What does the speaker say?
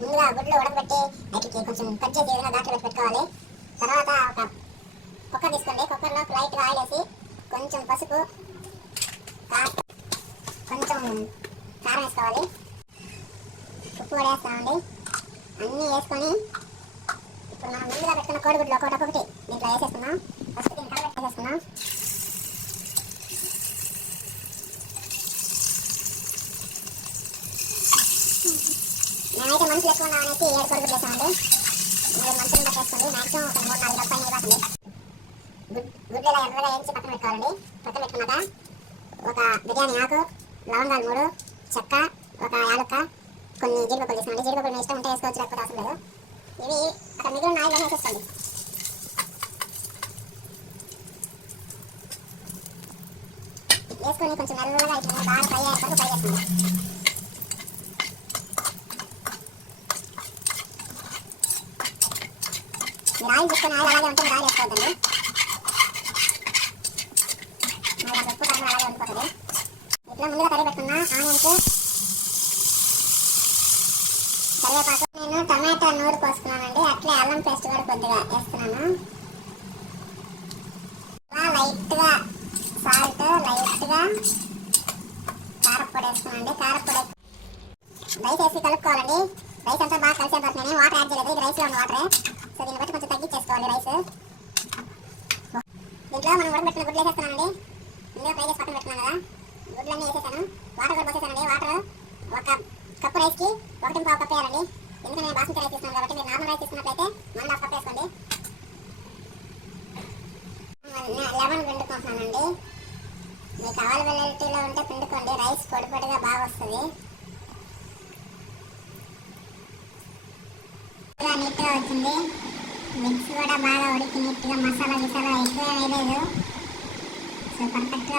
ముందుగా గుడ్లు ఉడకబెట్టి వాటికి కొంచెం కట్ చేసి ఏదైనా దాంట్లో పెట్టుకోవాలి. తర్వాత ఒక కుక్కర్ తీసుకోండి. కుక్కర్లో లైట్గా ఆయిల్ వేసి కొంచెం పసుపు, కొంచెం కారం వేసుకోవాలి. ఉప్పు కూడా వేస్తామండి. అన్నీ వేసుకొని ఇప్పుడు మనం ముందుగా పెట్టుకున్న కోడిగుడ్లు ఒక్కొక్కటి దీంట్లో వేసేస్తున్నాం. ఫస్ట్ దీన్ని కలబెట్టి వేసేస్తున్నాం. నేనైతే మనుషులు ఎక్కువ అనేసి 7 కోడిగుడ్లు వేసామండి. మీరు మనుషులను బట్టి వేసుకోండి. మ్యాక్సిమం ఒక 3-4 రూపాయలు ఇవ్వాలండి. గుడ్లు ఇలా ఎర్రగా వేయించి పక్కన పెట్టుకోవాలండి. పక్కన పెట్టుకున్నాక ఒక బిర్యానీ ఆకు, లవంగాలు 3, చెక్క, ఒక యాలక్క, కొన్ని జీడిపప్పులు తీసుకోండి. జీడిపప్పులు మీ ఇష్టం ఉంటే వేసుకోవచ్చు, లేకపోతే అవసరం లేదు. ఇవి అక్కడ మిగిలిన ఆయిల్ వేసేసుకోండి. వేసుకొని కొంచెం మెల్లగా ఇట్లా బాగా ఫ్రై అయ్యే వరకు ఫ్రై చేసుకోండి. మీరు ఆయిల్ తీసుకొని ఆయిల్ అలాగే ఉంటే మీరు ఆయిల్ వేసుకోవద్దండి. ఉప్పు కారం అలాగే ఉండిపోతుంది. ఇట్లా ముందుగా కర్రీ పెట్టుకున్న ఆనియన్స్, కరివేపాకు, నేను టమాటా నూరు పోసుకున్నానండి. అట్లే అల్లం పేస్ట్ కూడా కొద్దిగా వేస్తున్నాను. లైట్గా సాల్ట్, లైట్గా కారపొడి వేసుకున్నానండి. కారపొడి రైస్ వేసి కలుపుకోవాలండి. రైస్ అంతా బాగా కలిసేపోతుంది. నేను వాటర్ యాడ్ చేయలేదు, ఇది రైస్లో ఉన్న వాటరే. సో దీన్ని బట్టి కొంచెం తగ్గించేసుకోవాలి రైస్. దీంట్లో మనం ఉడకబెట్టిన గుడ్లు వేసేస్తున్నానండి. ముందుగా ఫ్రై చేసి పక్కన పెట్టుకున్నాను కదా, గుడ్లన్నీ వేసేసాను. వాటర్ కూడా పోసేసానండి. వాటర్ ఒక కప్పు రైస్కి 1.5 కప్ వేయాలండి. ఎందుకంటే నేను బాస్మతి రైస్ తీసుకున్నాను కాబట్టి మీరు నార్మల్ రైస్ తీసుకున్నట్లయితే 1.5 కప్ వేసుకోండి. లెమన్ పిండుకుంటున్నానండి. మీకు అవైలబిలిటీలో ఉంటే పిండుకోండి. రైస్ పొడి పొడిగా బాగా వస్తుంది. నీట్గా వచ్చింది. మిక్స్ కూడా బాగా ఉడికి నీట్గా మసాలా గిసాలా ఎక్కువ వేయలేదు. సో పర్ఫెక్ట్గా